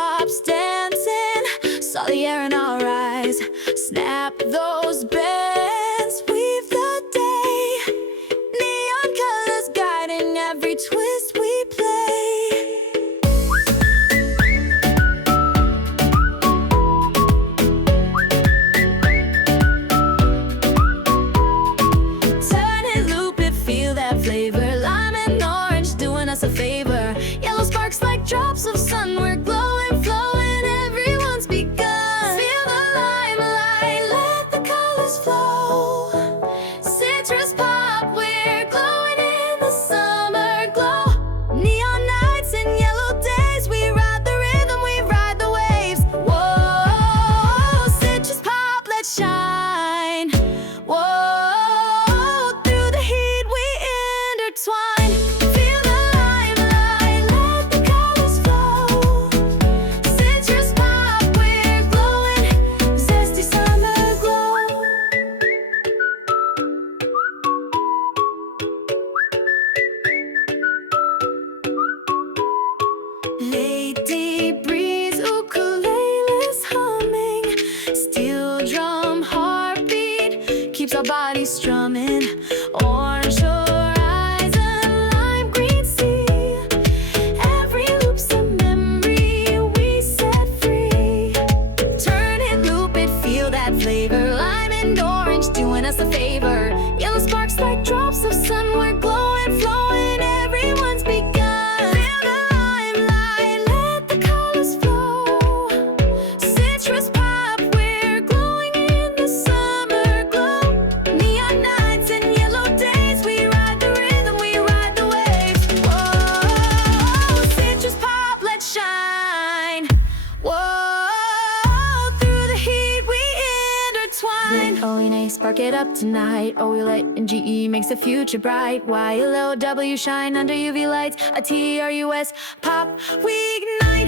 pops dancing, saw the air in our eyes. Snap those bands, weave the day. Neon colors guiding every twist we play. Turn it, loop it, feel that flavor. Lime and orange doing us a favor. Yellow sparks like drops of sun. We're glowing, flowing, everyone's begun. Feel the limelight, let the colors flow. Citrus pop, we're glowing in the summer glow. Neon nights and yellow days, we ride the rhythm, we ride the waves. Whoa, citrus pop, let's shine. Whoa, through the heat we intertwine. Feel the limelight, let the colors flow. Citrus pop, we're glowing, zesty summer glow. Lady breeze, ukuleles humming. Steel drum heartbeat keeps our bodies strumming. Orange horizon, lime green sea. Every loop's a memory we set free. Turn it, loop it, feel that flavor. Lime and orange doing us a favor. Yellow sparks like drops of sun. We're glowing, flowing, everyone's begun. Feel the limelight, let the colors flow. Citrus pop, we're glowing in the summer glow. Neon nights and yellow days, we ride the rhythm, we ride the waves. Whoa, citrus pop, let's shine. Whoa, through the heat we intertwine. O-N-A, spark it up tonight. O-U-L-I-T and G-E makes the future bright. Y-L-O-W, shine under UV lights. A-T-R-U-S, pop, we ignite.